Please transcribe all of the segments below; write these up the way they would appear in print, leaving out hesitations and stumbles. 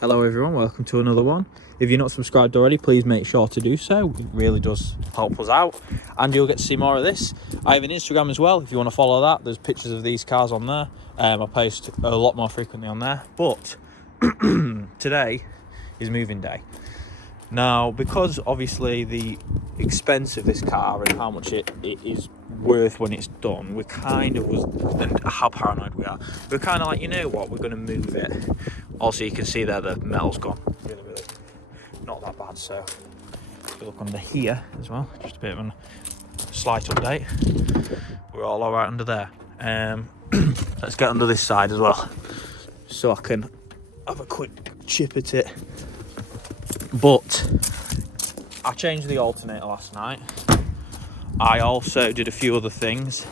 Hello everyone, welcome to another one. If you're not subscribed already, please make sure to do so. It really does help us out and you'll get to see more of this. I have an Instagram as well if you want to follow that. There's pictures of these cars on there. I post a lot more frequently on there, but today is moving day. Now, because obviously the expense of this car and how much it is worth when it's done, we kind of was, and how paranoid we are, we're kind of like, you know what, we're going to move it. Also, you can see there the metal's gone really not that bad. So if you look under here as well, just a bit of a slight update, we're all right under there. Let's get under this side as well so I can have a quick chip at it. But I changed the alternator last night. I also did a few other things,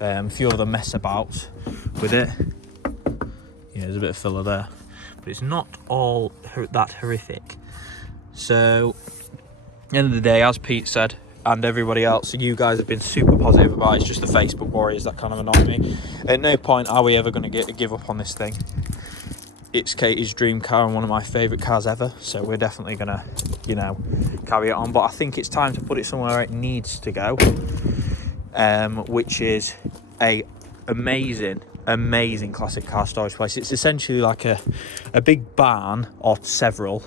a few other mess abouts with it. Yeah, there's a bit of filler there, but it's not all that horrific. So at the end of the day, as Pete said, and everybody else, you guys have been super positive about it. It's just the Facebook warriors that kind of annoy me. At no point are we ever going to give up on this thing. It's Katie's dream car and one of my favourite cars ever, so we're definitely going to, you know, carry it on. But I think it's time to put it somewhere it needs to go, which is a amazing classic car storage place. It's essentially like a big barn or several,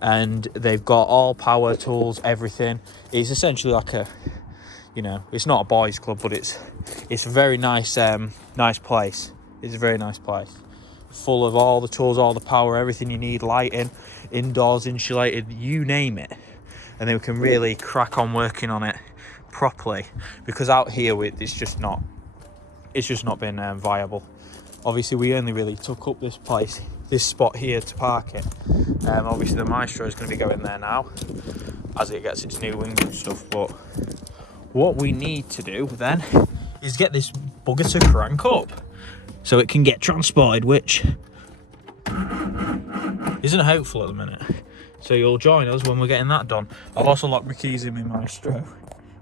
and they've got all power tools, everything. It's essentially like a, you know, it's not a boys club, but it's a very nice nice place. It's a very nice place, full of all the tools, all the power, everything you need, lighting, indoors insulated, you name it. And then we can really crack on working on it properly, because out here it's just not been viable. Obviously we only really took up this spot here to park it. Obviously the Maestro is going to be going there now as it gets its new wings and stuff, but what we need to do then is get this bugger to crank up so it can get transported, which isn't hopeful at the minute. So you'll join us when we're getting that done. I've also locked my keys in my Maestro,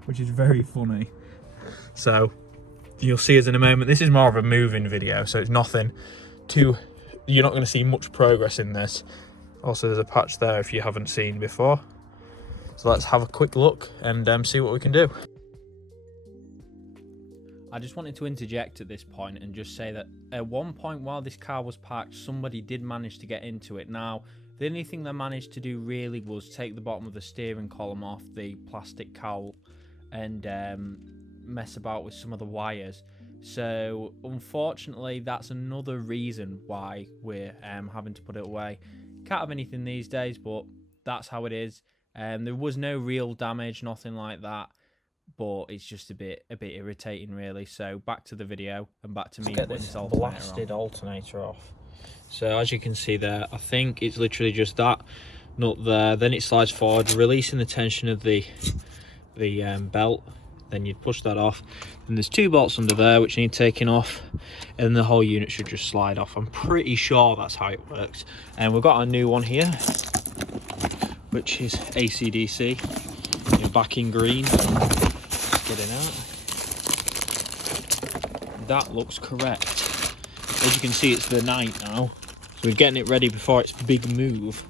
which is very funny. So you'll see us in a moment. This is more of a moving video, so it's nothing too, you're not going to see much progress in this. Also, there's a patch there if you haven't seen before. So let's have a quick look and see what we can do. I just wanted to interject at this point and just say that at one point while this car was parked, somebody did manage to get into it. Now, the only thing they managed to do really was take the bottom of the steering column off the plastic cowl and mess about with some of the wires. So unfortunately, that's another reason why we're having to put it away. Can't have anything these days, but that's how it is. There was no real damage, nothing like that. But it's just a bit irritating, really. So back to the video and back to me putting this blasted alternator off. So as you can see there, I think it's literally just that nut there. Then it slides forward, releasing the tension of the belt. Then you'd push that off. And there's two bolts under there which need taking off, and the whole unit should just slide off. I'm pretty sure that's how it works. And we've got a new one here, which is AC/DC, back in green. Getting out. That looks correct. As you can see, it's the night now, so we're getting it ready before its big move.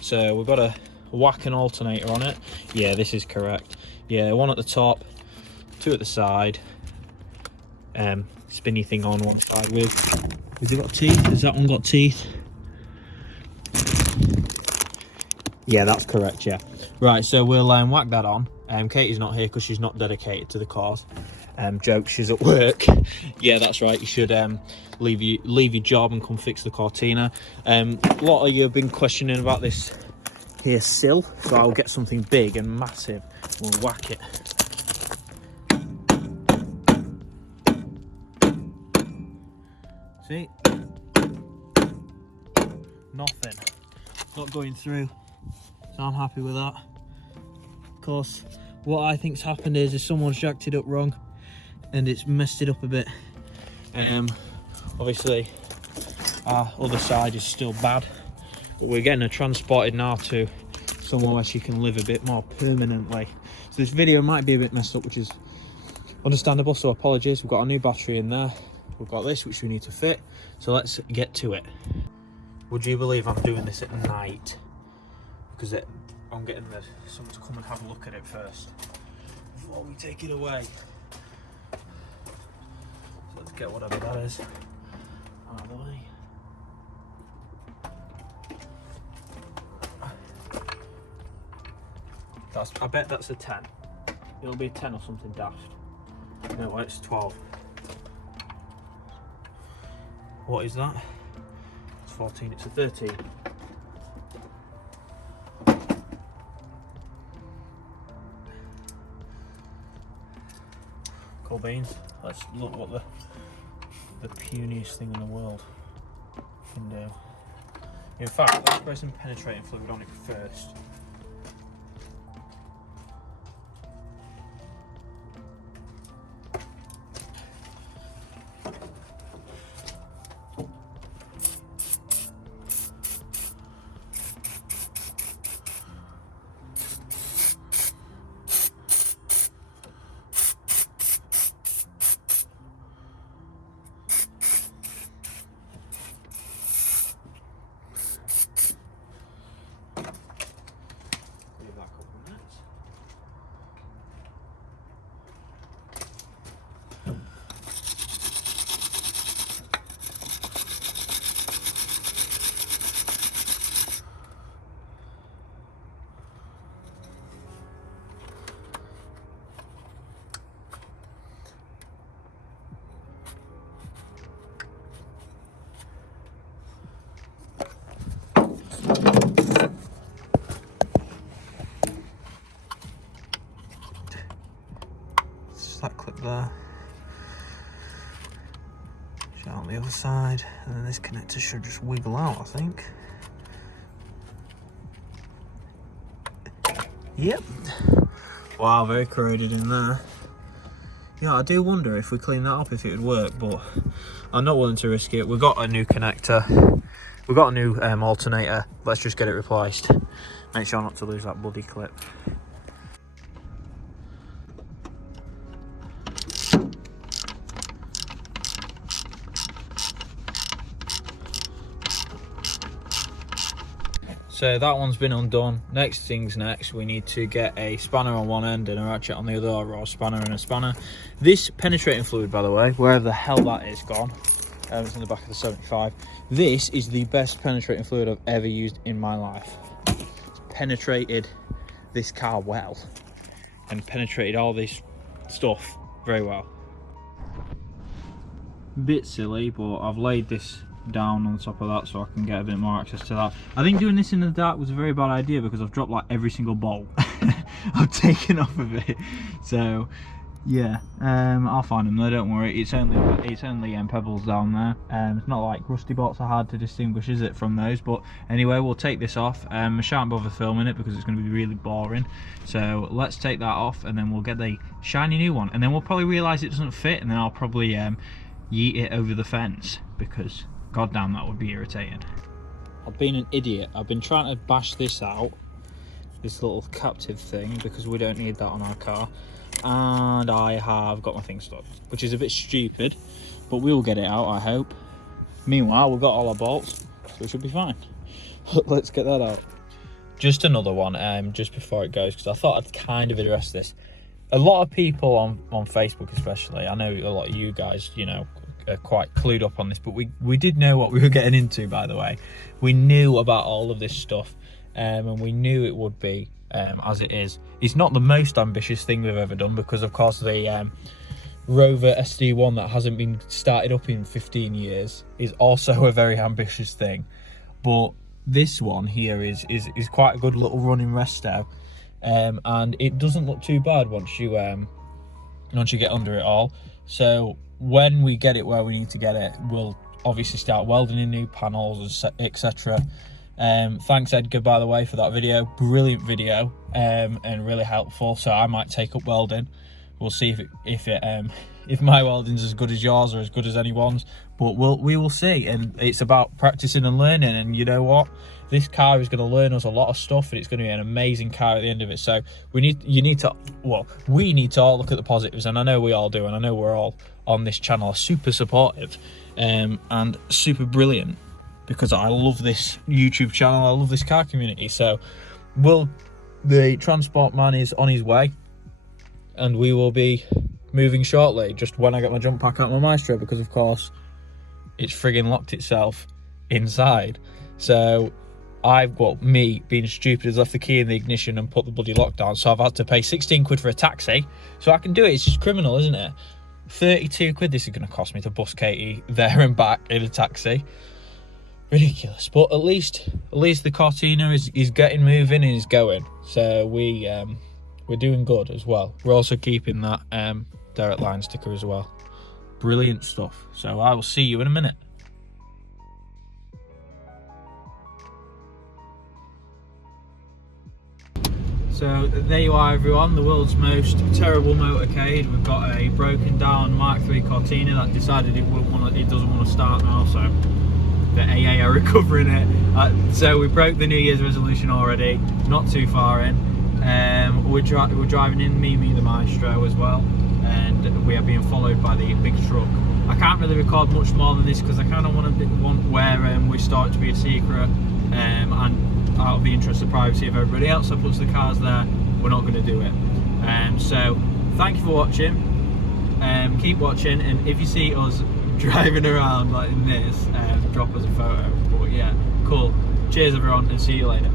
So we've got to whack an alternator on it. Yeah, this is correct. Yeah, one at the top, two at the side. Spinny thing on one side with. Has it got teeth? Has that one got teeth? Yeah, that's correct. Yeah. Right. So we'll whack that on. Katie's not here because she's not dedicated to the cause. Joke, she's at work. Yeah, that's right. You should leave your job and come fix the Cortina. A lot of you have been questioning about this here sill, so I'll get something big and massive. We'll whack it. See? Nothing. Not going through. So I'm happy with that. Of course, what I think's happened is someone's jacked it up wrong and it's messed it up a bit. Obviously our other side is still bad, but we're getting her transported now to somewhere where she can live a bit more permanently. So this video might be a bit messed up, which is understandable, so apologies. We've got a new battery in there, we've got this which we need to fit, so let's get to it. Would you believe I'm doing this at night? Because I'm getting someone to come and have a look at it first before we take it away. So let's get whatever that is out of the way. I bet that's a 10. It'll be a 10 or something daft. No, it's 12. What is that? It's 14, it's a 13. Cool beans. Let's look what the puniest thing in the world can do. In fact, let's spray some penetrating fluid on it first. That clip there, on the other side, and then this connector should just wiggle out, I think. Yep. Wow, very corroded in there. Yeah, I do wonder if we clean that up if it would work, but I'm not willing to risk it. We've got a new connector, we've got a new alternator. Let's just get it replaced. Make sure not to lose that bloody clip. So that one's been undone. Next thing's next. We need to get a spanner on one end and a ratchet on the other, or a spanner and a spanner. This penetrating fluid, by the way, wherever the hell that is gone, it's in the back of the 75. This is the best penetrating fluid I've ever used in my life. It's penetrated this car well, and penetrated all this stuff very well. Bit silly, but I've laid this down on top of that so I can get a bit more access to that. I think doing this in the dark was a very bad idea because I've dropped like every single bolt I've taken off of it. So yeah, I'll find them though, don't worry. It's only pebbles down there. It's not like rusty bolts are hard to distinguish, is it, from those? But anyway, we'll take this off. I shan't bother filming it because it's going to be really boring. So let's take that off, and then we'll get the shiny new one, and then we'll probably realise it doesn't fit, and then I'll probably yeet it over the fence, because god damn, that would be irritating. I've been an idiot. I've been trying to bash this out, this little captive thing, because we don't need that on our car, and I have got my thing stuck, which is a bit stupid, but we will get it out, I hope. Meanwhile, we've got all our bolts, so it should be fine. Let's get that out. Just another one, just before it goes, because I thought I'd kind of address this. A lot of people on Facebook especially, I know a lot of you guys, you know, are quite clued up on this, but we did know what we were getting into, by the way. We knew about all of this stuff, and we knew it would be as it is. It's not the most ambitious thing we've ever done, because of course the Rover SD1 that hasn't been started up in 15 years is also a very ambitious thing, but this one here is quite a good little running resto, and it doesn't look too bad once you get under it all. So when we get it where we need to get it, we'll obviously start welding in new panels, etc. Thanks Edgar, by the way, for that video. Brilliant video, and really helpful. So I might take up welding. We'll see if my welding's as good as yours or as good as anyone's, but we will see. And it's about practicing and learning, and you know what, this car is going to learn us a lot of stuff, and it's going to be an amazing car at the end of it. So we need to all look at the positives, and I know we all do, and I know we're all on this channel are super supportive and super brilliant. because I love this YouTube channel, I love this car community. So the transport man is on his way, and we will be moving shortly, just when I get my jump pack out of my Maestro, because of course it's frigging locked itself inside. So me being stupid, has left the key in the ignition and put the bloody lock down, so I've had to pay 16 quid for a taxi. So I can do it, it's just criminal, isn't it? 32 quid this is going to cost me to bus Katie there and back in a taxi. Ridiculous. But at least the Cortina is getting moving and is going. So we're doing good as well. We're also keeping that direct line sticker as well. Brilliant stuff. So I will see you in a minute. So there you are, everyone, the world's most terrible motorcade. We've got a broken down Mark III Cortina that decided it doesn't want to start now, so the AA are recovering it. So we broke the New Year's resolution already, not too far in. We're driving in me the Maestro as well, and we are being followed by the big truck. I can't really record much more than this because I kind of want where we start to be a secret, and out of the interest of privacy of everybody else that puts the cars there, we're not going to do it. So thank you for watching. Keep watching, and if you see us driving around like this, drop us a photo. But yeah, cool. Cheers everyone, and see you later.